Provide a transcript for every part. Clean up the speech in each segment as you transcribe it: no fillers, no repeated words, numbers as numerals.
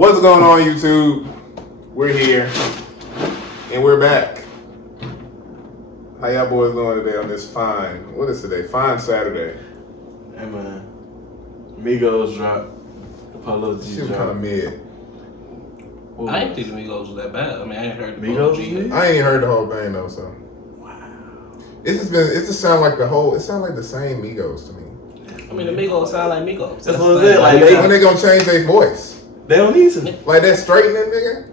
What's going on, YouTube? We're here and we're back. How y'all boys doing today on this fine? What is today? Fine Saturday. Hey man, Migos dropped. Apollo G She was kind of dropped. mid. I didn't think the Migos was that bad. I mean, I ain't heard the Migos Migos. was I ain't even heard the whole thing though, so. It just sound like it sound like the same Migos to me. I mean, the Migos sound like Migos. That's what I'm saying. Like When they gonna change their voice? they don't need to. Like that straightening nigga?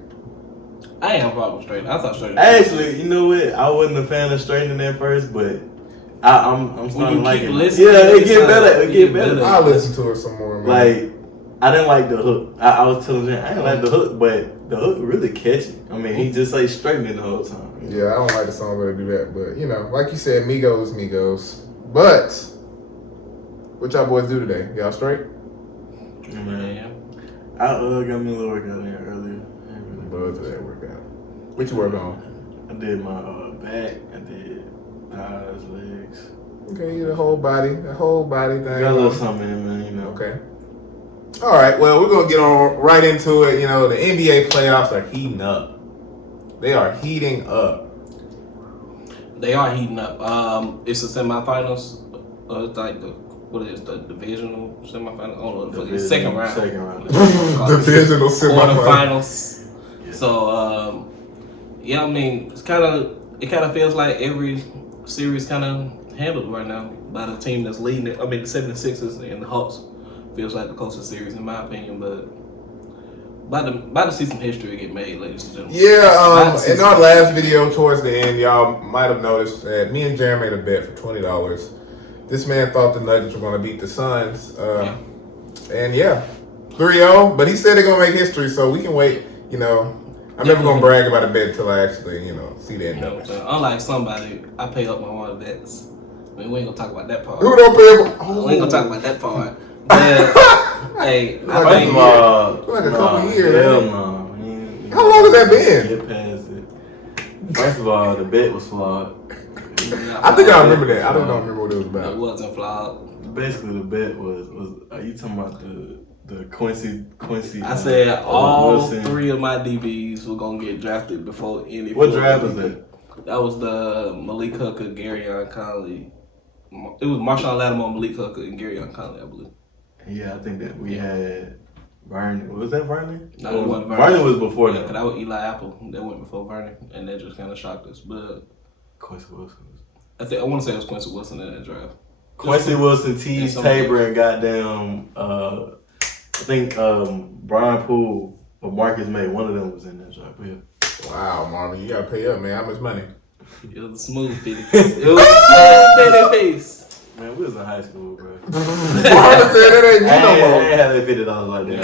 I ain't have a problem with straight. I thought straight. Actually, you know what? I wasn't a fan of straightening at first, but I'm starting to like it. Listening, Yeah, it get better. It get better. I'll listen to it some more, man. Like I didn't like the hook. I was telling him I didn't like the hook, but the hook really catchy. I mean, he just like straightening the whole time. Yeah, I don't like the song where they do that, but you know, like you said, Migos, Migos. But what y'all boys do today? Y'all straight? Man, I got me a little workout in here earlier. Buzz today workout. What you work on? I did my back. I did thighs, legs. Okay, the whole body thing. Got a little something in, man. You know. Okay. All right. Well, we're gonna get on right into it. You know, the NBA playoffs are heating up. They are heating up. They are heating up. It's the semifinals. It's like the divisional semifinals? I don't know what the fuck it is. Second round. Divisional semifinals. Quarterfinals. So, yeah, I mean, it kind of feels like every series kind of handled right now by the team that's leading it. I mean, the 76ers and the Hawks feels like the closest series in my opinion, but by the season history get made, ladies and gentlemen. Yeah, in our last video towards the end, y'all might have noticed that me and Jared made a bet for $20. This man thought the Nuggets were going to beat the Suns. And yeah, 3-0. But he said they're going to make history, so we can wait. You know, I'm never going to brag about a bet until I actually, see the end of it. Unlike somebody, I pay up my one bets. I mean, we ain't going to talk about that part. Who don't pay? We ain't going to talk about that part. But, hey, I think like a couple years. Hell no. How long has that been? Get past it. First of all, the bet was flawed. I think I remember that. I don't remember what it was it about. wasn't flawed. Basically, the bet was are you talking about the Quincy? I said all Wilson. 3 of my DBs were gonna get drafted before any. What draft was that? That was the Malik Hooker, Garyon Conley. It was Marshawn Lattimore, Malik Hooker, and Garyon Conley, I believe. Yeah, I think that we had Vernon. Was that Vernon? No, it wasn't Vernon was before Yeah, that. that was Eli Apple. That went before Vernon, and that just kind of shocked us. But Quincy Wilson. I want to say it was Quincy Wilson in that draft. Quincy Wilson, T. and somebody Tabor, and goddamn, I think Brian Poole or Marcus May. One of them was in that draft. Yeah. Wow, Marvin, you got to pay up, man. How much money? It was a smooth fitty piece. It was a smooth fitty piece. Man, we was in high school, bro. Marvin said that ain't me no I more. ain't had that $50 like that.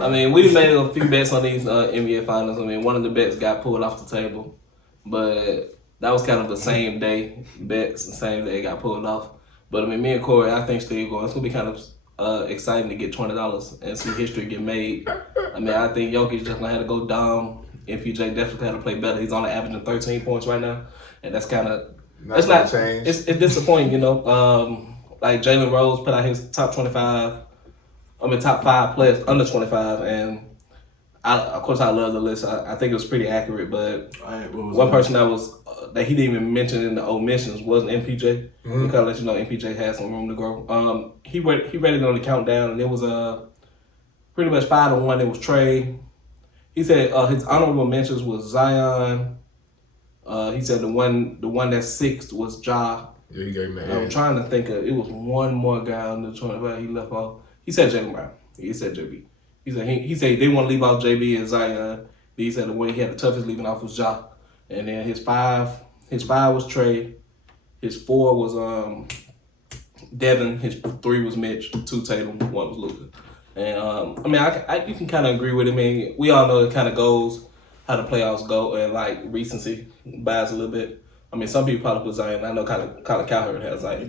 I mean, we made a few bets on these NBA finals. I mean, one of the bets got pulled off the table, but that was kind of the same day bets. The same day it got pulled off. But I mean, me and Corey, I think still going. It's gonna be kind of exciting to get $20 and see history get made. I mean, I think Jokic just gonna have to go down. MPJ definitely had to play better. He's only averaging 13 points right now, and that's kind of it's not change. It's disappointing, like Jalen Rose put out his top 5 players under 25, and of course I love the list. I think it was pretty accurate, but one person that he didn't even mention in the omissions wasn't MPJ. Mm-hmm. Because let you know MPJ has some room to grow. He rated it on the countdown, and it was pretty much 5-1. It was Trey. He said his honorable mentions was Zion. He said the one that's 6th was Ja. Yeah, he gave me that. I'm trying to think of it was one more guy on the 25 he left off. He said Jaylen Brown. He said JB. He said he didn't want to leave off JB and Zion. He said the one he had the toughest leaving off was Ja. And then his five was Trey. His 4 was Devin. His 3 was Mitch. 2 Tatum. 1 was Luka. And I mean, you can kind of agree with it. I mean, we all know it kind of goes how the playoffs go, and like recency buys a little bit. I mean, some people probably put Zion. I know Colin Cowherd has Zion.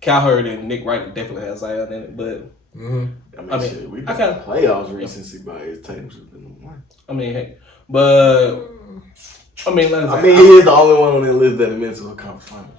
Cowherd and Nick Wright definitely has Zion in it, but I mean, shit, we got playoffs recency bias. Tatum should have been one. I mean, hey, but I mean, he is the only one on the list that admits to a conference finals.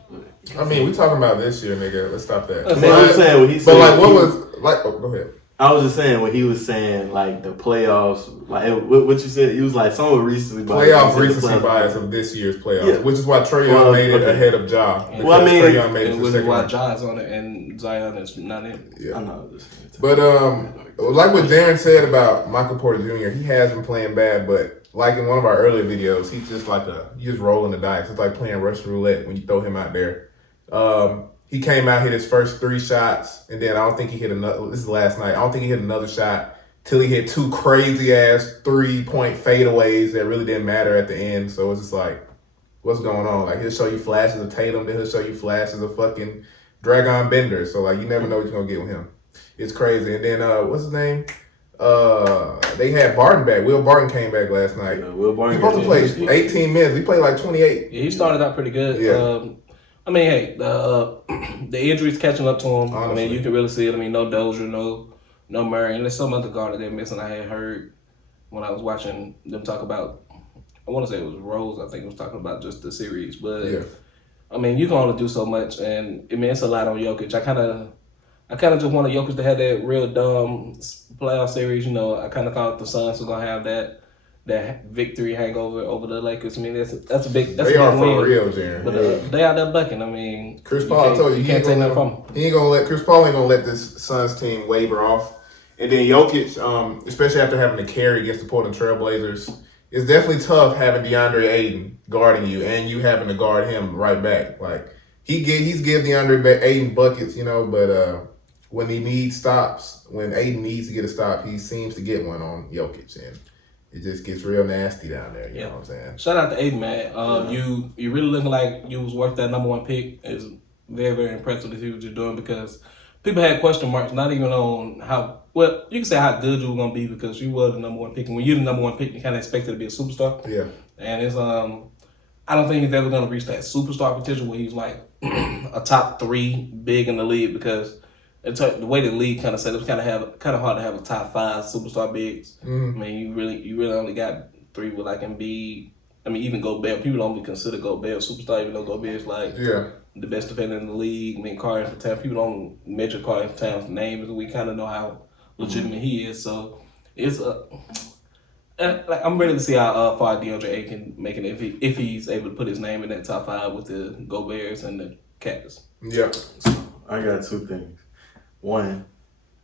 I mean, we talking about this year, nigga. Let's stop that. That's I mean, I'm saying what he said. But like, what was like? Oh, go ahead. I was just saying when he was saying like the playoffs, like what you said, he was like someone recently playoff recency bias of this year's playoffs, Yeah. which is why Trae Young made it ahead of Ja. Well, I mean, Trae Young made it And to the with second why round. Ja's on it and Zion is not in. Yeah. I know. But like what Darren said about Michael Porter Jr., he has been playing bad, but like in one of our earlier videos, he's just like he's just rolling the dice. It's like playing Russian roulette when you throw him out there. He came out, hit his first 3 shots, and then I don't think he hit another. This is last night. I don't think he hit another shot till he hit 2 crazy ass 3-point fadeaways that really didn't matter at the end. So it's just like, what's going on? Like he'll show you flashes of Tatum, then he'll show you flashes of fucking Dragon Bender. So like you never know what you're gonna get with him. It's crazy. And then what's his name? They had Barton back. Will Barton came back last night. Yeah, Will Barton He supposed to play 18 minutes. He played like 28. Yeah, he started out pretty good. Yeah. I mean, hey, the injuries catching up to him. Honestly. I mean, you can really see it. I mean, no Dozier, no Murray, and there's some other guard that they're missing. I had heard when I was watching them talk about. I want to say it was Rose. I think was talking about just the series, but Yeah. I mean, you can only do so much, and I mean, it's a lot on Jokic. I kind of just wanted Jokic to have that real dumb playoff series. You know, I kind of thought the Suns were gonna have that victory hangover over the Lakers. I mean, that's a big They are big for win. real, Jaren. But they out there bucking. I mean, Chris Paul, I told you, you he can't ain't take gonna nothing from him. He ain't gonna let Chris Paul ain't gonna let this Suns team waver off. And then Jokic, especially after having to carry against the Portland Trailblazers, it's definitely tough having DeAndre Ayton guarding you and you having to guard him right back. Like he's give DeAndre Ayton buckets, you know, but when he needs stops, when Ayton needs to get a stop, he seems to get one on Jokic, and it just gets real nasty down there. You know what I'm saying? Shout out to Aiden, man. You really looking like you was worth that number 1 pick. It's very, very impressive to see what you're doing because people had question marks, not even on how well you can say how good you were gonna be because you were the number 1 pick, and when you're the number 1 pick, you kind of expected to be a superstar. Yeah. And it's I don't think he's ever gonna reach that superstar potential where he's like a top 3 big in the league because it's the way the league kind of set up. It's kind of hard to have a top 5 superstar bigs. I mean, you really only got 3 with like Embiid. I mean, even Gobert. People don't even consider Gobert a superstar, even though Gobert is like the best defender in the league. I mean, Karl-Anthony Towns. People don't mention Karl-Anthony Towns' name, and we kind of know how legitimate he is. So it's like I'm ready to see how far DeAndre Ayton can make it if he's able to put his name in that top 5 with the Goberts and the Cavs. Yeah. I got 2 things. One,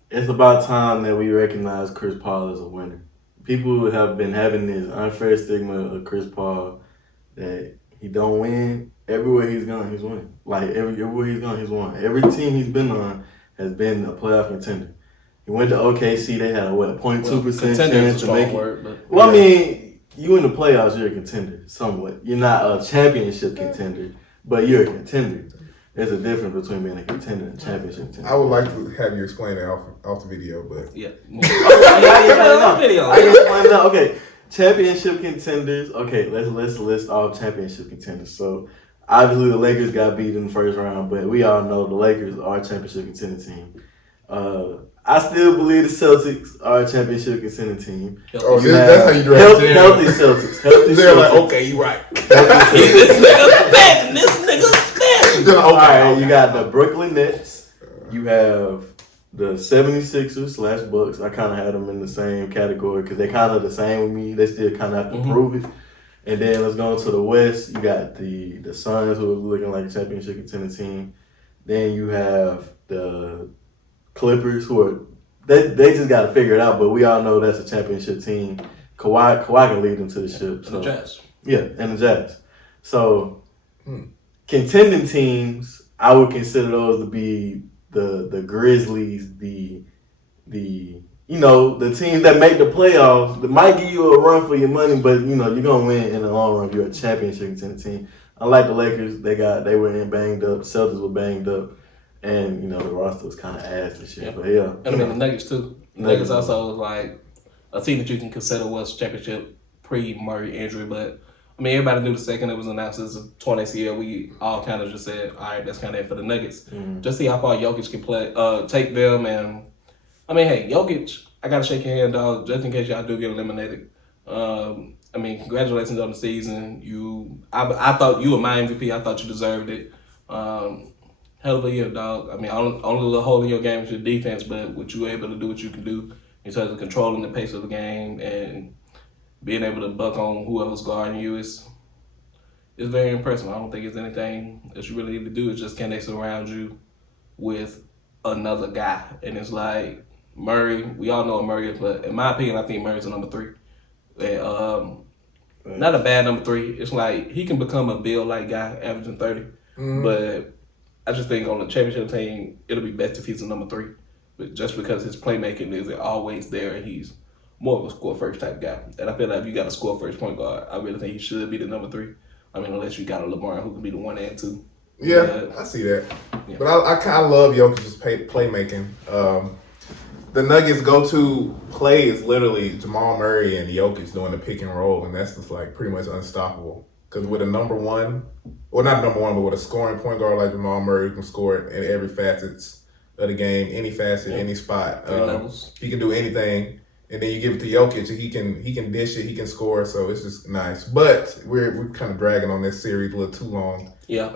it's about time that we recognize Chris Paul as a winner. People have been having this unfair stigma of Chris Paul that he don't win. Everywhere he's gone, he's won. Like everywhere he's gone, he's won. Every team he's been on has been a playoff contender. He went to OKC. They had a 0.2% chance to make it. Well, I mean, you in the playoffs, you're a contender somewhat. You're not a championship contender, but you're a contender. There's a difference between being a contender and a championship contender. I would like to have you explain that off the video, but Yeah. I can explain that. Okay, championship contenders. Okay, let's list all championship contenders. So obviously the Lakers got beat in the first round, but we all know the Lakers are a championship contender team. I still believe the Celtics are a championship contender team. oh, that's how you draft Jaren. Healthy Celtics. Healthy They're like, Celtics. okay, you right. This nigga's fat. All right, you got the Brooklyn Nets. You have the 76ers / Bucks. I kind of had them in the same category because they're kind of the same with me. They still kind of have to prove it. And then let's go to the West. You got the Suns, who are looking like a championship contender team. Then you have the Clippers, who are they just got to figure it out. But we all know that's a championship team. Kawhi can lead them to the ship. So. And the Jazz. Yeah, and the Jazz. So contending teams, I would consider those to be the Grizzlies, the teams that make the playoffs. That might give you a run for your money, but you're gonna win in the long run if you're a championship contending team. Unlike the Lakers, they were in banged up. Celtics were banged up, and the roster was kind of ass and shit. Yeah. But yeah, And I mean the Nuggets too. The Nuggets also was like a team that you can consider was championship pre-Murray injury, but I mean everybody knew the second it was announced as a torn ACL, we all kind of just said, all right, that's kind of it for the Nuggets. Just see how far Jokic can play, take them, and I mean, hey, Jokic, I gotta shake your hand, dog, just in case y'all do get eliminated. I mean, congratulations on the season. I thought you were my MVP. I thought you deserved it. Hell of a year, dog. I mean, only little hole in your game is your defense, but what you able to do, what you can do in terms of controlling the pace of the game and being able to buck on whoever's guarding you is very impressive. I don't think it's anything that you really need to do. It's just can they surround you with another guy? And it's like Murray. We all know what Murray is, but in my opinion, I think Murray's a number 3. And, not a bad number 3. It's like he can become a Bill-like guy, averaging 30. But I just think on the championship team, it'll be best if he's a number 3. But just because his playmaking isn't always there, and he's more of a score-first type guy. And I feel like if you got a score-first point guard, I really think he should be the number 3. I mean, unless you got a LeBron who can be the 1 and 2. Yeah, I see that. Yeah. But I kind of love Jokic's playmaking. The Nuggets' go-to play is literally Jamal Murray and Jokic doing the pick and roll, and that's just like pretty much unstoppable. Because with a number 1, well, not number 1, but with a scoring point guard like Jamal Murray, who can score in every facet of the game, any facet, any spot. He can do anything. And then you give it to Jokic, and he can dish it, he can score, so it's just nice. But we're kind of dragging on this series a little too long. Yeah.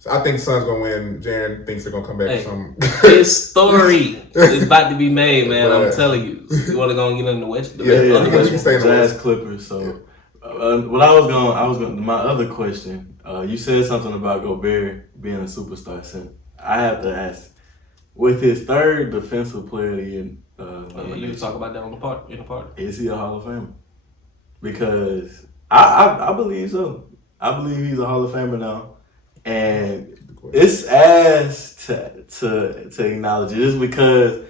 So I think the Suns gonna win. Jaren thinks they're gonna come back with some. This story is about to be made, man. I'm telling you. You want to go and get in the West? You can stay in the Jazz West. Clippers. So, what I was going. My other question. You said something about Gobert being a superstar center. I have to ask, with his 3rd defensive player of the year. You talk about that in the party. Is he a Hall of Famer? Because I believe so. I believe he's a Hall of Famer now, and it's asked to acknowledge it just because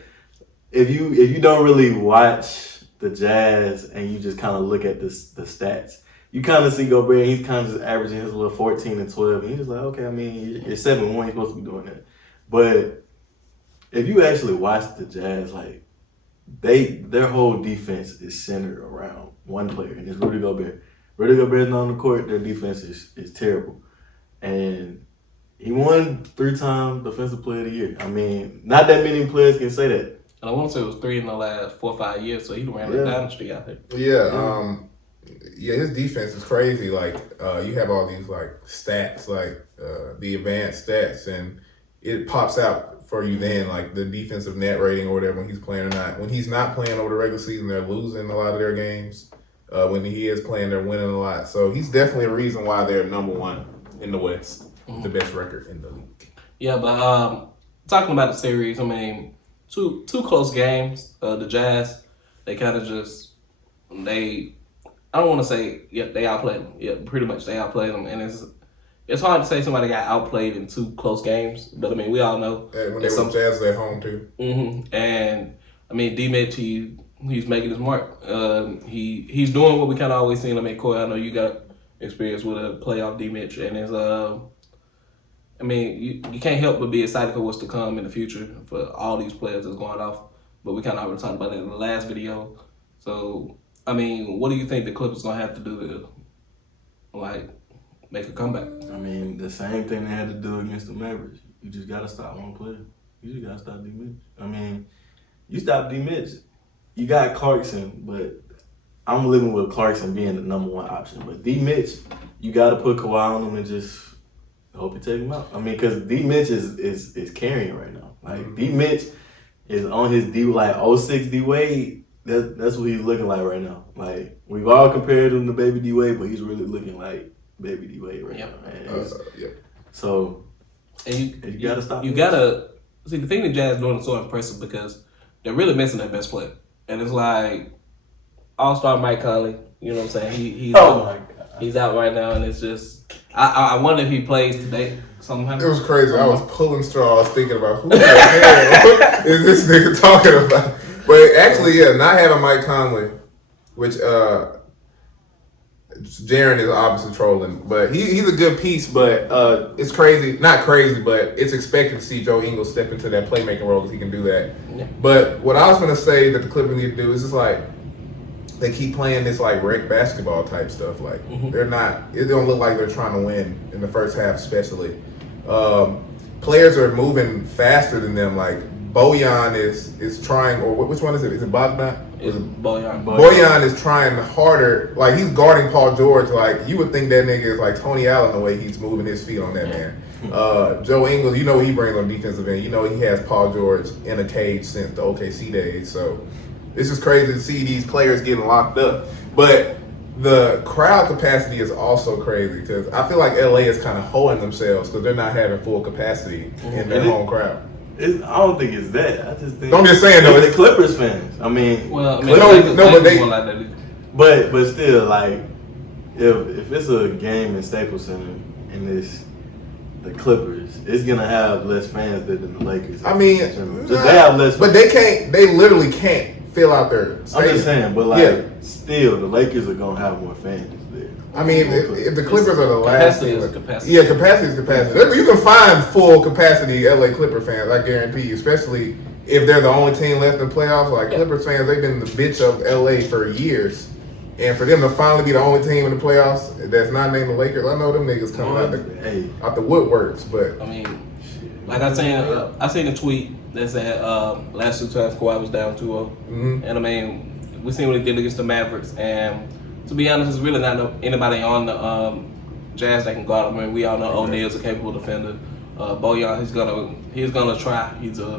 if you don't really watch the Jazz and you just kind of look at the stats, you kind of see Gobert. He's kind of just averaging his little 14 and 12, and he's just like, okay, I mean, you're 7-1, you're supposed to be doing that, but if you actually watch the Jazz, like. Their whole defense is centered around one player, and it's Rudy Gobert. Rudy Gobert's not on the court. Their defense is terrible. And he won 3-time Defensive Player of the Year. I mean, not that many players can say that. And I want to say it was 3 in the last 4 or 5 years, so he ran a dynasty out there. Yeah, his defense is crazy. Like, you have all these, like, stats, like the advanced stats, and it pops out for you then, like the defensive net rating or whatever, when he's playing or not. When he's not playing over the regular season, they're losing a lot of their games. When he is playing, they're winning a lot. So he's definitely a reason why they're number 1 in the West, the best record in the league. Yeah, but talking about the series, I mean, two close games. The Jazz, they kind of just, I don't want to say, they outplayed them. Yeah, pretty much they outplayed them. And it's hard to say somebody got outplayed in 2 close games, but I mean, we all know. And when they were Jazz at home, too. And, I mean, D-Mitch, he's making his mark. He's doing what we kind of always seen. I mean, Corey, I know you got experience with a playoff D-Mitch, and it's, I mean, you can't help but be excited for what's to come in the future for all these players that's going off. But we kind of already talked about it in the last video. So, I mean, what do you think the Clippers going to have to do to, like, make a comeback? I mean, the same thing they had to do against the Mavericks. You just got to stop one player. You just got to stop D-Mitch. I mean, you stop D-Mitch, you got Clarkson, but I'm living with Clarkson being the number 1 option. But D-Mitch, you got to put Kawhi on him and just hope you take him out. I mean, because D-Mitch is carrying right now. Like, D-Mitch is on his D, like 06 D-Wade. That's what he's looking like right now. Like, we've all compared him to Baby D-Wade, but he's really looking like Baby D-Wade right now, man. So, and you gotta stop. You gotta see the thing that Jazz doing is so impressive because they're really missing their best player, and it's like All-Star Mike Conley. You know what I'm saying? He's out right now, and it's just I wonder if he plays today somehow. It was crazy. I was pulling straws, thinking about who the hell is this nigga talking about? But actually, not having Mike Conley, which Jaren is obviously trolling, but he's a good piece. But it's crazy, not crazy, but it's expected to see Joe Ingles step into that playmaking role because he can do that. Yeah. But what I was going to say that the Clippers need to do is just like they keep playing this like rec basketball type stuff. Like they're not, it don't look like they're trying to win in the first half, especially. Players are moving faster than them. Like Bojan is trying, or which one is it? Is it Bogdan? Is Bojan. Bojan is trying harder. Like, he's guarding Paul George. Like, you would think that nigga is like Tony Allen the way he's moving his feet on that man. Joe Ingles, you know what he brings on defensive end. You know he has Paul George in a cage since the OKC days. So it's just crazy to see these players getting locked up. But the crowd capacity is also crazy because I feel like LA is kind of holding themselves because they're not having full capacity in their home crowd. I don't think it's that. I just think I'm just saying though, it's the Clippers fans. I mean, Well, I mean, but they. like that. but still, like if it's a game in Staples Center and it's the Clippers, it's gonna have less fans than the Lakers. I mean, they have less. But they can't. They literally can't fill out their stadium. I'm just saying, but like still, the Lakers are gonna have more fans there. I mean, if the Clippers are the last Capacity team, is capacity. yeah, capacity is capacity. You can find full capacity LA Clipper fans, I guarantee you, especially if they're the only team left in the playoffs. Like Clippers fans, they've been the bitch of LA for years, and for them to finally be the only team in the playoffs that's not named the Lakers, I know them niggas coming out the woodworks. But I mean, like I seen a tweet that said last 2 times Kawhi was down 2-0, and I mean, we seen what he did against the Mavericks, and to be honest, there's really not anybody on the Jazz that can guard him. I mean, we all know O'Neal's a capable defender. Bojan, he's gonna try. He's a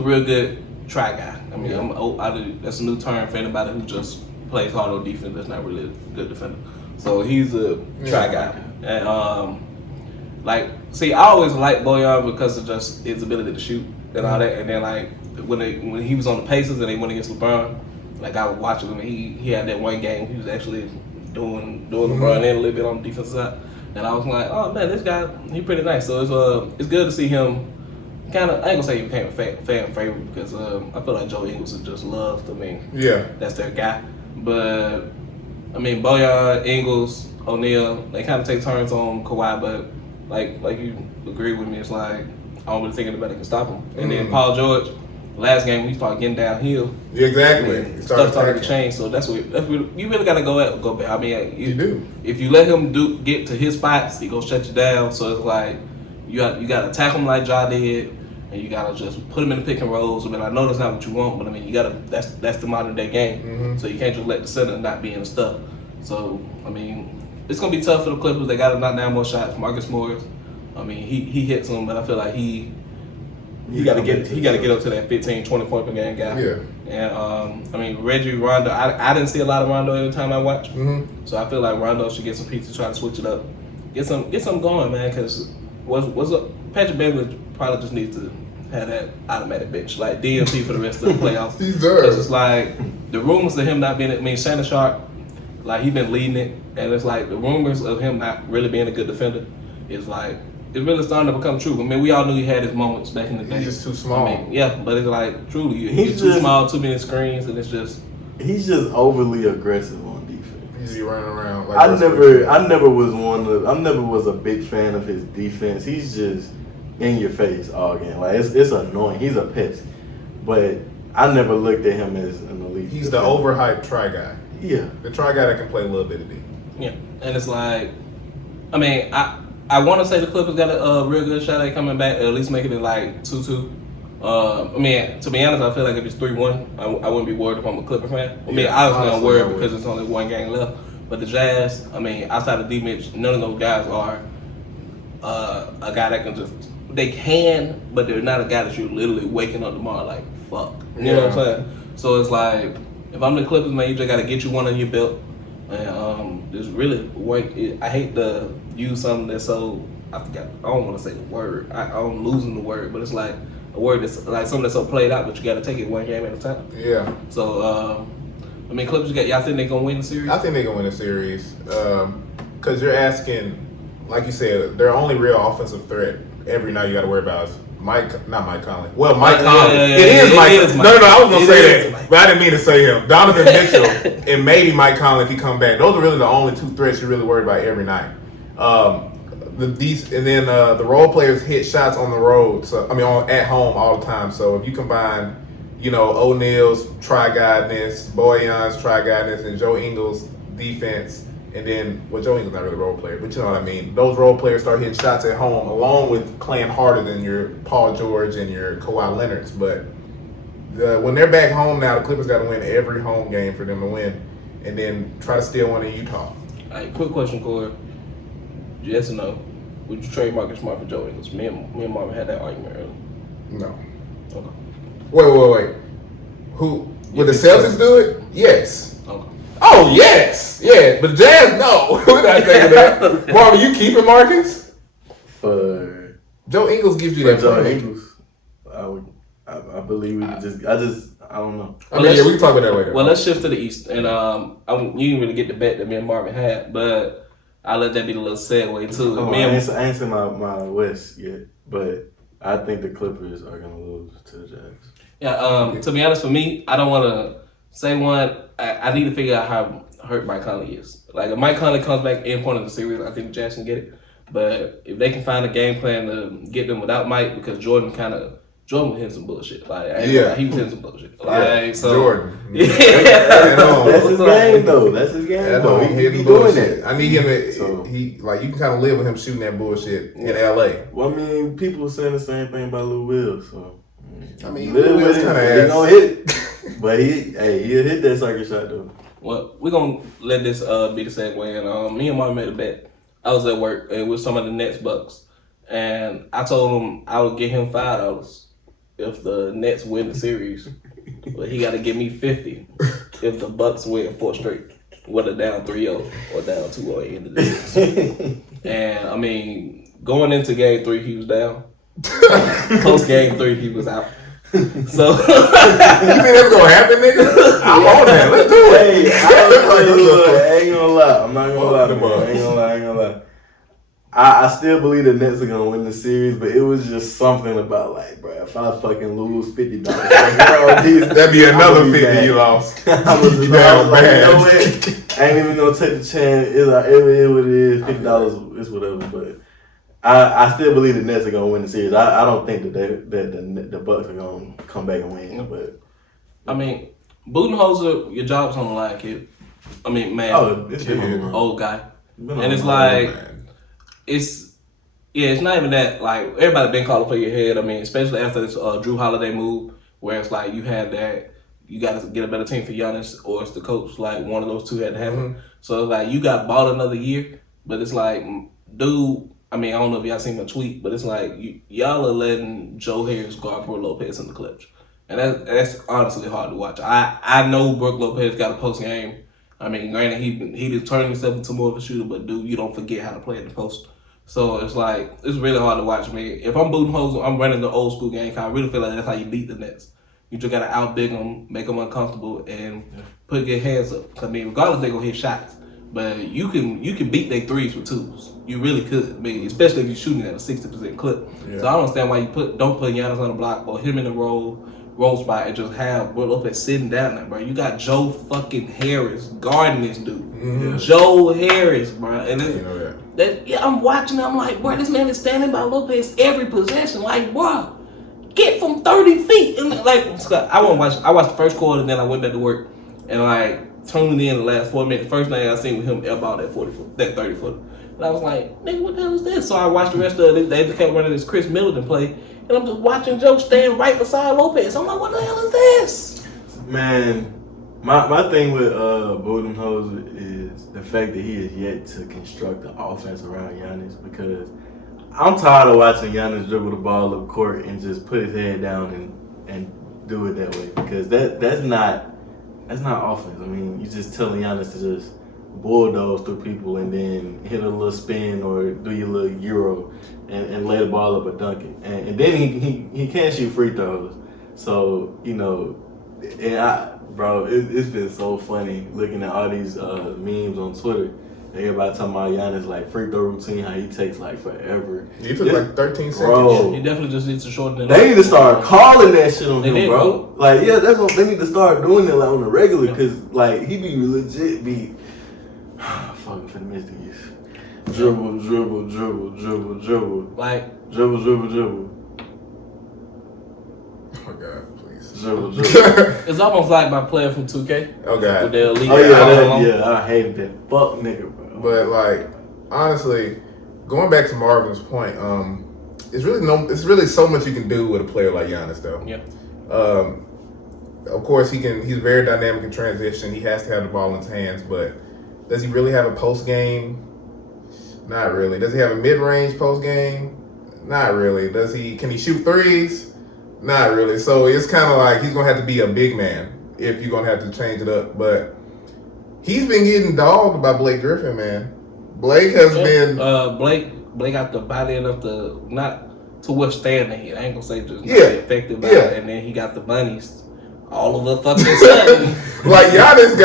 real good try guy. I mean, that's a new term for anybody who just plays hard on defense. That's not really a good defender. So he's a try guy. And I always liked Bojan because of just his ability to shoot and all that. And then like when he was on the Pacers and they went against LeBron. Like I was watching him, he had that one game. He was actually doing LeBron in a little bit on the defensive side, and I was like, oh man, this guy, he pretty nice. So it's good to see him. Kind of, I ain't gonna say he became a fan favorite because I feel like Joe Ingles is just loved. I mean, that's their guy. But I mean, Bojan, Ingles, O'Neal, they kind of take turns on Kawhi. But like you agree with me, it's like I don't really think anybody can stop him. And then Paul George. Last game, we started getting downhill. Exactly. Stuff started to change, so that's what you really got to go back. I mean, you do. If you let him get to his spots, he gonna shut you down. So it's like you got to attack him like Ja did, and you got to just put him in the pick and rolls. I mean, I know that's not what you want, but I mean, you got to. That's the modern day game. So you can't just let the center not be in the stuff. So I mean, it's gonna be tough for the Clippers. They got to knock down more shots. Marcus Morris, I mean, he hits them, but I feel like he got to get up to that 15, 20 point per game guy. Yeah. And I mean, Reggie, Rondo, I didn't see a lot of Rondo every time I watched. So I feel like Rondo should get some pieces, try to switch it up, get some going, man. Because Patrick Beverly probably just needs to have that automatic bench, like DMP for the rest of the playoffs. He does. Because it's like the rumors of him not being, I mean, Shannon Sharp, like he's been leading it, and it's like the rumors of him not really being a good defender is like. It's really starting to become true. I mean, we all knew he had his moments back in the day. He's just too small. I mean, but it's like, truly, he's too small, too many screens, and it's just... He's just overly aggressive on defense. He's running around like... I never was a big fan of his defense. He's just in your face all game. Like, it's annoying. He's a pest. But I never looked at him as an elite He's defender. the overhyped try guy. Yeah. The try guy that can play a little bit of D. Yeah, and it's like... I mean, I want to say the Clippers got a real good shot at coming back, at least making it like 2-2. I mean, to be honest, I feel like if it's 3-1, I wouldn't be worried if I'm a Clipper fan. I mean, I was going to worry because it's only one game left. But the Jazz, I mean, outside of D-Mitch, none of those guys are a guy that can just... They can, but they're not a guy that you're literally waking up tomorrow like, fuck. You know what I'm saying? So it's like, if I'm the Clippers, man, you just got to get you one on your belt. And just really work. I hate to use something that's so I don't want to say the word. I'm losing the word, but it's like a word that's like something that's so played out, but you got to take it one game at a time. Yeah. So I mean, Clippers, y'all think they're gonna win the series? I think they're gonna win the series because you're asking, like you said, their only real offensive threat every night you got to worry about is Mike Conley. Well, Mike Conley. It is Mike. No, I was gonna say that, but I didn't mean to say him. Donovan Mitchell and maybe Mike Conley if he come back. Those are really the only two threats you're really worried about every night. The role players hit shots on the road. So at home all the time. So if you combine, O'Neal's try-guidness, Bojan's try-guidness, and Joe Ingles' defense. And then, Joe Ingles not really a role player, but you know what I mean. Those role players start hitting shots at home, along with playing harder than your Paul George and your Kawhi Leonards. But when they're back home now, the Clippers got to win every home game for them to win, and then try to steal one in Utah. All right, quick question, Corey. Yes or no? Would you trade Marcus Smart for Joe Ingles? Me and Marvin had that argument earlier. No. Okay. Wait. Who would the Celtics do it? Yes. Okay. Oh yes, yeah. But the Jazz, no. We're not taking that. Marvin, you keeping Marcus? For Joe Ingles gives you for that Joe play. Ingles, I believe we could I don't know. I mean, yeah, we can talk about that later. Well, let's shift to the East, and you didn't really get the bet that me and Marvin had, but I'll let that be the little segue too. Oh, Me I and- ain't seen my West yet, but I think the Clippers are gonna lose to the Jazz. Yeah, to be honest, for me, I don't want to say one. I need to figure out how hurt Mike Conley is. Like, if Mike Conley comes back in point of the series, I think Jackson get it. But if they can find a game plan to get them without Mike, because Jordan was hitting some bullshit. Like, he was hitting some bullshit. Like, so Jordan. Yeah. That's his game, though. That's his game, Yeah, though. no, He he be doing doing that. I need him. So- He like you can kind of live with him shooting that bullshit in LA. Well, I mean, people were saying the same thing about Lou Will, so. I mean, live Lou Will's with it. kinda He ass. gonna hit it. But he'll hit that circuit shot, though. Well, we're going to let this be the segue. And me and Marvin made a bet. I was at work with some of the Nets Bucks. And I told him I would give him $5 if the Nets win the series. But he got to give me $50 if the Bucks win 4 straight. Whether down 3-0 or down 2-0 at the end of the series. And, I mean, going into Game 3, he was down. Post Game 3, he was out. So You think that's gonna happen, nigga? I'm on that. Let's do it. Hey, I ain't gonna lie. I'm not gonna lie, Fuck the man. I ain't gonna lie. I still believe the Nets are gonna win the series, but it was just something about like, bro, if I fucking lose $50, That'd be another 50 you lost. I was You just down like, you bad. know what? I ain't even gonna take the chance. It's like, it is what it is. $50 is whatever, but I still believe the Nets are gonna win the series. I don't think that the Bucks are gonna come back and win, but I mean, Budenholzer, your job's on the line, kid. I mean, man, it's been on the run. old guy. Been on And it's the run. like, it's not even that, like, everybody been calling for your head. I mean, especially after this Drew Holiday move, where it's like, you had that, you got to get a better team for Giannis, or it's the coach, like, one of those two had to happen. Mm-hmm. So, like, you got bought another year, but it's like, dude, I mean, I don't know if y'all seen my tweet, but it's like, y'all are letting Joe Harris guard Brook Lopez in the clutch. And that's honestly hard to watch. I know Brook Lopez got a post game. I mean, granted, he just turned himself into more of a shooter, but dude, you don't forget how to play in the post. So it's like, it's really hard to watch. I mean, if I'm Budenholzer, I'm running the old school game. I really feel like that's how you beat the Nets. You just gotta outbig them, make them uncomfortable, and put your hands up. I mean, regardless, they gonna hit shots, but you can beat their threes with twos. You really could. I mean, especially if you're shooting at a 60% clip. Yeah. So I don't understand why you don't put Giannis on the block or him in the roll spot and just have Brook Lopez sitting down there, bro. You got Joe fucking Harris guarding this dude. Mm-hmm. Joe Harris, bro. And You then, know that. I'm watching. I'm like, bro, this man is standing by Lopez every possession. Like, bro, get from 30 feet. And like, I watched the first quarter, and then I went back to work, and like tuned in the last 4 minutes. First thing I seen with him airball that 40-foot, that 30-footer. And I was like, nigga, what the hell is this? So I watched the rest of it. They kept running this Chris Middleton play, and I'm just watching Joe stand right beside Lopez. I'm like, what the hell is this? Man, my thing with Budenholzer is the fact that he is yet to construct an offense around Giannis, because I'm tired of watching Giannis dribble the ball up court and just put his head down and do it that way, because that's not offense. I mean, you just telling Giannis to just bulldoze through people and then hit a little spin or do your little euro and lay the ball up or dunk it. And then he can't shoot free throws. So, you know, and it's been so funny looking at all these memes on Twitter. Everybody talking about Giannis like free throw routine, how he takes like forever. He took like 13 seconds. Bro. He definitely just needs to shorten it. They need to start calling that shit on They him, did, bro. Like, yeah, that's what they need to start doing it like on the regular, because like he be legit fucking for the Mystics. Dribble. Like, Dribble. Oh God, please. Dribble. it's almost like my player from 2K. Oh God. With the elite. I hated that fuck nigga, bro. But like, honestly, going back to Marvin's point, it's really so much you can do with a player like Giannis, though. Yeah. of course, he's very dynamic in transition. He has to have the ball in his hands, but does he really have a post game? Not really. Does he have a mid range post game? Not really. Can he shoot threes? Not really. So it's kind of like he's gonna have to be a big man if you're gonna have to change it up. But he's been getting dogged by Blake Griffin, man. Blake has been Blake got the body enough to not to withstand the heat. I ain't gonna say just not Yeah. affected by Yeah. it, and then he got the bunnies all of the fucking sudden. like Giannis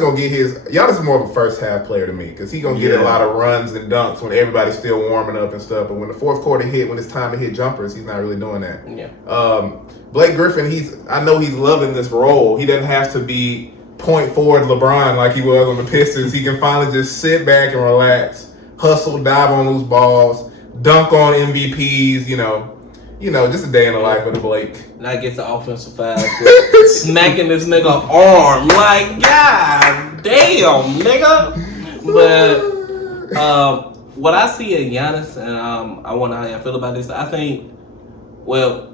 gonna get his. Giannis is more of a first half player to me because he gonna get a lot of runs and dunks when everybody's still warming up and stuff. But when the fourth quarter hit, when it's time to hit jumpers, he's not really doing that. Yeah. Blake Griffin, I know he's loving this role. He doesn't have to be point forward LeBron like he was on the Pistons. He can finally just sit back and relax, hustle, dive on loose balls, dunk on MVPs. Just a day in the life of the Blake. And I get the offensive foul, smacking this nigga arm like, God damn, nigga. But what I see in Giannis, and I wonder how y'all feel about this. I think, what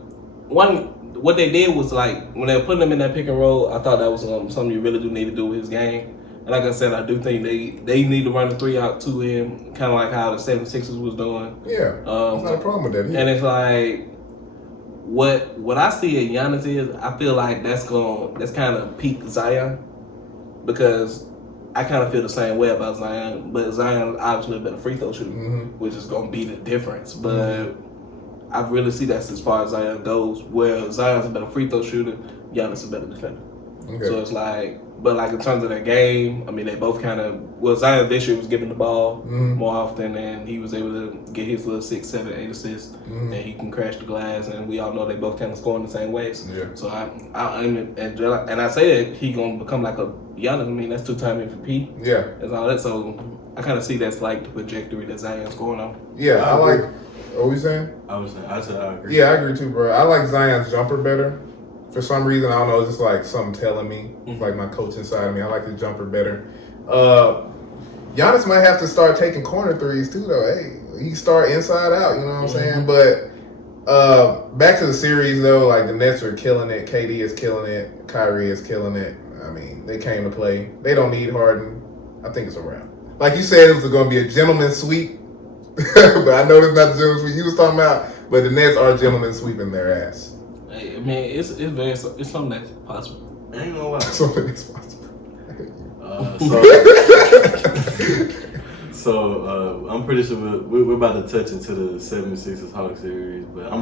they did was like when they were putting him in that pick and roll, I thought that was something you really do need to do with his game. And like I said, I do think they need to run the three out to him, kind of like how the 76ers was doing. Yeah, there's not a problem with that. And it's like what I see in Giannis is I feel like that's kind of peak Zion, because I kind of feel the same way about Zion, but Zion obviously a better free throw shooter, which is going to be the difference. But I really see that's as far as Zion goes, where Zion's a better free throw shooter, Giannis is a better defender. Okay. So it's like, but like in terms of their game, I mean, they both kind of, Zion this year was giving the ball more often, and he was able to get his little 6, 7, 8 assists, and he can crash the glass, and we all know they both kind of score in the same ways. Yeah. So I say that he gonna become like a Giannis. I mean, that's 2-time MVP. Yeah. That's all that. So I kind of see that's like the trajectory that Zion's going on. Yeah, I like. What were you saying? I said I agree. Yeah, I agree too, bro. I like Zion's jumper better. For some reason, I don't know, it's just like something telling me. It's like my coach inside of me. I like the jumper better. Giannis might have to start taking corner threes too, though. Hey, he start inside out, you know what I'm saying? But back to the series, though, like the Nets are killing it. KD is killing it. Kyrie is killing it. I mean, they came to play. They don't need Harden. I think it's a wrap. Like you said, it was going to be a gentleman's sweep. But I know it's not the gentleman's sweep you was talking about. But the Nets are gentlemen sweeping their ass. I mean, it's something that's possible. I ain't gonna lie. Something that's possible. So I'm pretty sure we're about to touch into the 76ers Hawks series, but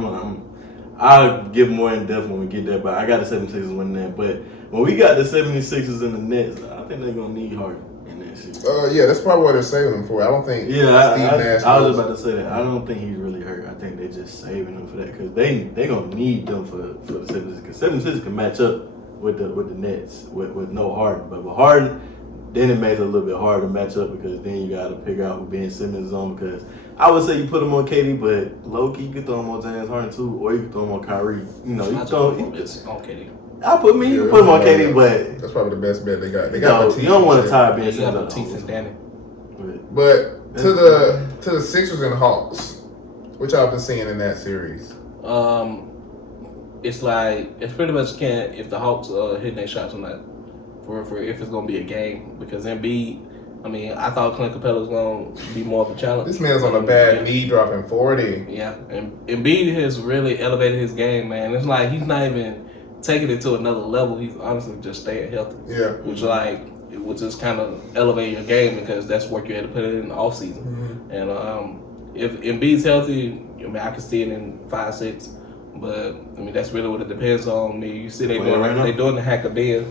I'll give more in depth when we get there. But I got the 76ers winning that. But when we got the 76ers and the Nets, I think they're gonna need Harden in that series. Yeah, that's probably what they're saving him for. I don't think Steve Nash. I was just about to say that. I don't think he's really hurt. I think they're just saving him for that because they gonna need them for the 76ers. Because 76ers can match up with the Nets with no Harden, but with Harden, then it makes it a little bit harder to match up because then you got to figure out who Ben Simmons is on. Because I would say you put him on KD, but low-key you could throw him on James Harden too, or you could throw him on Kyrie. You know, you throw him on KD. You can put him on KD, but that's probably the best bet they got. They got you don't want to tie Ben You Simmons got up. Matisse and Danny. But to the Sixers and Hawks, which I've been seeing in that series. It's like it's pretty much if the Hawks hitting their shots or not for if it's gonna be a game, because Embiid, I mean, I thought Clint Capella was gonna be more of a challenge. This man's on a bad knee, dropping 40. Yeah, and Embiid has really elevated his game, man. It's like he's not even taking it to another level. He's honestly just staying healthy. Yeah, which is kind of elevate your game because that's work you had to put in the off season. And if Embiid's healthy, I mean, I can see it in 5-6. But I mean, that's really what it depends on. I mean, you see they doing the hack of Ben,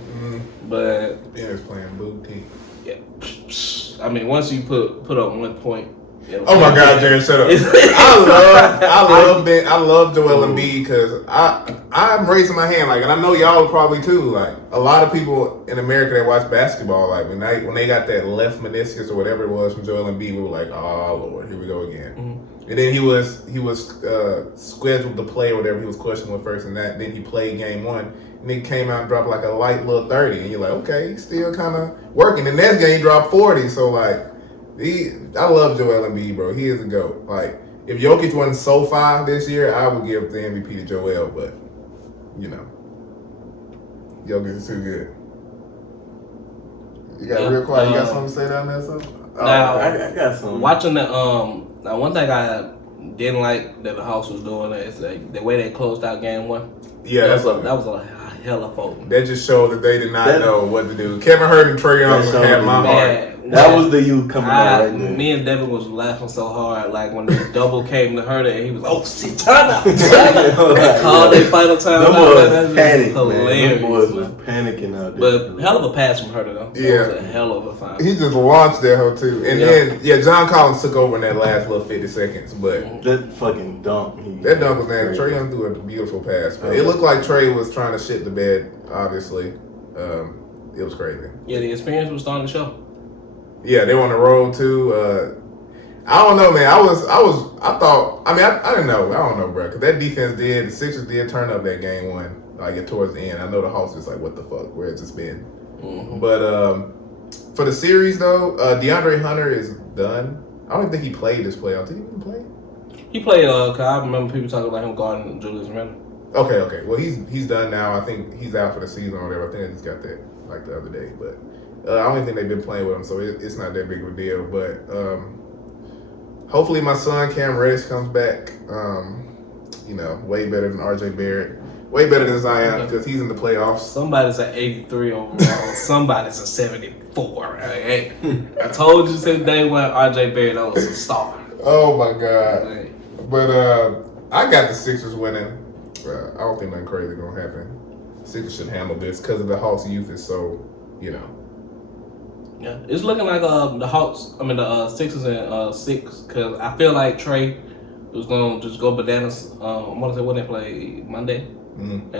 but Ben is playing booty. Yeah, I mean, once you put up 1 point. Oh my God, Jared, shut up! I love Joel Embiid because I'm raising my hand, like, and I know y'all probably too. Like, a lot of people in America that watch basketball, like when they got that left meniscus or whatever it was from Joel Embiid, we were like, oh Lord, here we go again. And then he was scheduled to play or whatever. He was questionable at first, and then he played game 1. And he came out and dropped like a light little 30, and you're like, okay, he's still kind of working. The next game he dropped 40, so like, I love Joel Embiid, bro. He is a GOAT. Like, if Jokic wasn't so fine this year, I would give the MVP to Joel, but you know. Jokic is too good. You got Yeah, real quiet. You got something to say down there, so? Now, I got some. watching the now one thing I didn't like that the Hawks was doing is like the way they closed out game one. Yeah, that that's was a hell of folding. that just showed that they did not That- know what to do. Kevin Hurt and Trae Young That showed had my me. heart. Man, That was the youth coming out right there. Me and Devin was laughing so hard, like when the double came to her, and he was, "Oh shit, time out!" Called their final time Them out. boys That's panicked, hilarious. man. Them boys was man. panicking out there. But hell of a pass from Herter though. Yeah. That was a hell of a find. He just launched that hoe too. And Yeah. then, John Collins took over in that last little 50 seconds. But That fucking dunk. that dunk was nasty. Trae Young threw a beautiful pass. But it looked like Trae was trying to shit the bed, obviously. It was crazy. Yeah, the experience was starting to show. Yeah, they were on the road too. I don't know, man. I didn't know. I don't know, bro. Because that defense the Sixers did turn up that game one, like towards the end. I know the Hawks is like, what the fuck? Where has this been? Mm-hmm. But for the series, though, DeAndre Hunter is done. I don't think he played this playoff. Did he even play? He played. Cause I remember people talking about him guarding Julius Randle. Okay. Well, he's done now. I think he's out for the season or whatever. I think I just got that like the other day. But I don't think they've been playing with him, so it's not that big of a deal. But hopefully my son Cam Reddish comes back. Way better than RJ Barrett. Way better than Zion because he's in the playoffs. Somebody's at 83 overall. Somebody's at 74. Right? I told you since day one, RJ Barrett was a star. Oh my God. Right. But I got the Sixers winning. I don't think nothing crazy gonna happen. Sixers should handle this because of the Hawks' youth is so, Yeah, it's looking like the Hawks. I mean the Sixers and 6 because I feel like Trae was gonna just go bananas. I want to say when they play Monday, and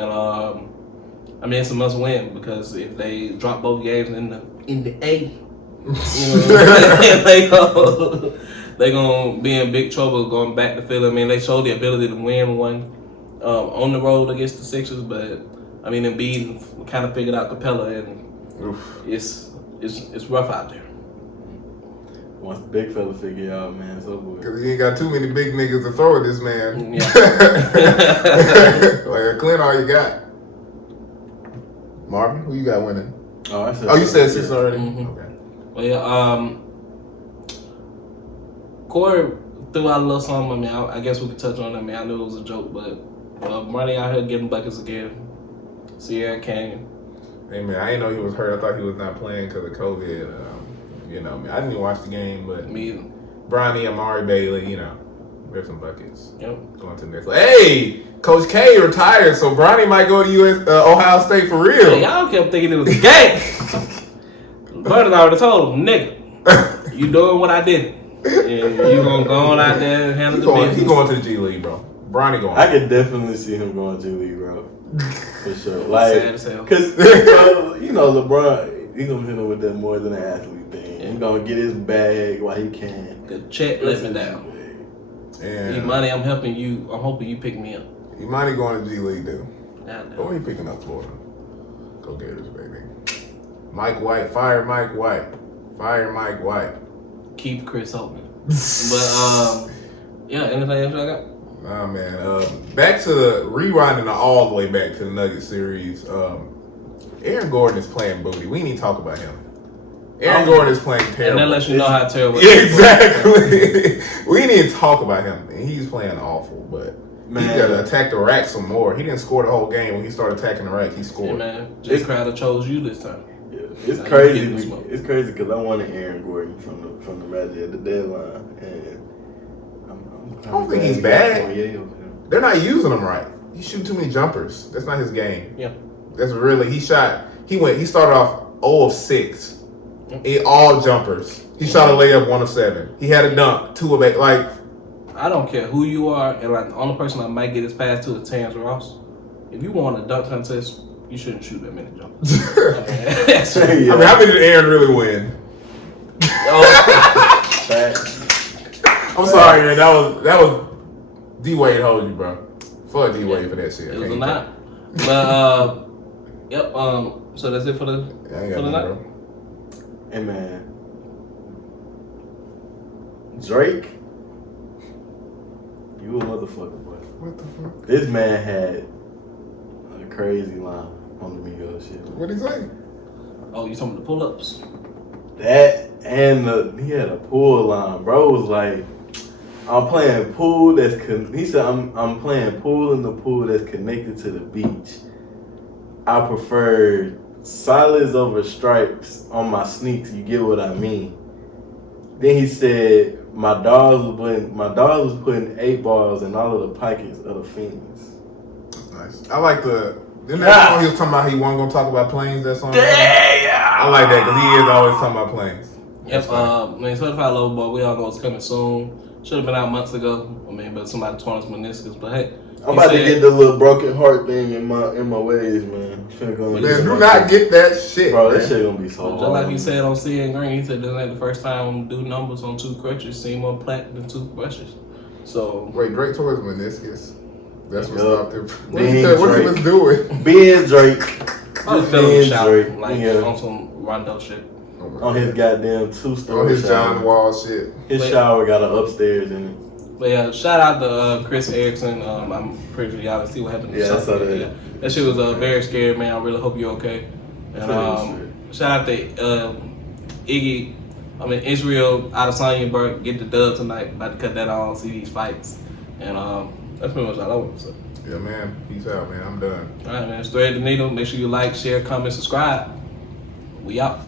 it's a must win because if they drop both games in the A, they gonna be in big trouble going back to Philly. I mean, they showed the ability to win one on the road against the Sixers, but I mean, Embiid kind of figured out Capella, and it's rough out there. Once the big fella figure it out, man, it's over with. Because he ain't got too many big niggas to throw at this man. Yeah. Like, Clint, all you got. Marvin, who you got winning? Oh, You said Sixers already? Mhm. Okay. Well, yeah, Corey threw out a little something. I mean, I guess we could touch on it. I mean, I knew it was a joke, but Marty out here getting buckets again. Sierra came. Hey, man, I didn't know he was hurt. I thought he was not playing because of COVID. Man, I didn't even watch the game, but Me either. Bronny, Amari Bailey, there's some buckets. Yep. Going to the next. Hey, Coach K retired, so Bronny might go to Ohio State for real. Hey, y'all kept thinking it was a game. Burton already told him, nigga, you doing what I did. And you gonna go on out there and handle the business. He's going to the G League, bro. Bronny going. I could definitely see him going to G League, bro. For sure. Like, Sad as hell. because, LeBron, he's going to hit him with that more than an athlete thing. He's going to get his bag while he can. The check let me down. And Money, I'm helping you. I'm hoping you pick me up. Imani going to G League, dude. Goddamn. Or he picking up Florida. Go Gators, baby. Mike White. Fire Mike White. Fire Mike White. Keep Chris Holtman. But yeah, anything else I got? Nah, man. Back to rewinding all the way back to the Nuggets series. Aaron Gordon is playing booty. We need to talk about him. Aaron Gordon is playing terrible. And that lets you know how terrible. Yeah, exactly. We need to talk about him. And he's playing awful, but Man. he got to attack the rack some more. He didn't score the whole game. When he started attacking the rack, he Hey, scored. man, Jay Crowder chose you this time. Yeah, it's Nah, crazy. you getting the smoke. It's crazy because I wanted Aaron Gordon from the Magic at the deadline, and I don't think he's bad. They're not using him right. He shoot too many jumpers. That's not his game. Yeah. That's really he started off 0 of 6. In all jumpers. He shot a layup 1 of 7. He had a dunk 2 of 8. Like, I don't care who you are, and like the only person I might get this pass to is Terrence Ross. If you want a dunk contest, you shouldn't shoot that many jumpers. I mean, how many did Aaron really win? I'm sorry, man. That was D Wade hold you, bro. Fuck D Wade for that shit. It was a lot. But yep. So that's it for the I ain't for got the nothing, night. bro. Hey man, Drake, you a motherfucker, boy. What the fuck? This man had a crazy line. on the Migos shit. What'd he say? Oh, you talking about the pull-ups? That and he had a pool line, bro. Was like, I'm playing pool he said I'm playing pool in the pool that's connected to the beach. I prefer solids over stripes on my sneaks. You get what I mean? Then he said my dogs was putting 8 balls in all of the pockets of the Fiends. That's nice. I like Then that song he was talking about, he wasn't gonna talk about planes. That song. I like that because he is always talking about planes. Yep. Man, Certified Lover Boy. We all know it's coming soon. Should have been out months ago. I mean, but somebody torn his meniscus. But hey, I'm about to get the little broken heart thing in my ways, man. Man, do not get that shit, bro. man. That shit gonna be so just hard. like he said on CN Green, he said this ain't the first time I'm do numbers on 2 crutches. Seen more plaque than 2 crutches. So Wait, Drake tore his meniscus. That's what stopped him. What Being he said? What he Drake. was doing? Being Drake, I was just feeling being shout Drake, like yeah. on some Rondo shit. On his goddamn 2-story On his shower. John Wall shit. His Wait. shower got an upstairs in it. But yeah, shout out to Chris Erickson. I'm pretty sure y'all see what happened. to Yeah, I saw that. Yeah. That shit was very scary, man. I really hope you're okay. And shout out to Israel Adesanya, get the dub tonight. About to cut that on, see these fights. And that's pretty much all I want to say. Yeah, man. Peace out, man. I'm done. All right, man. Thread the needle. Make sure you like, share, comment, subscribe. We out.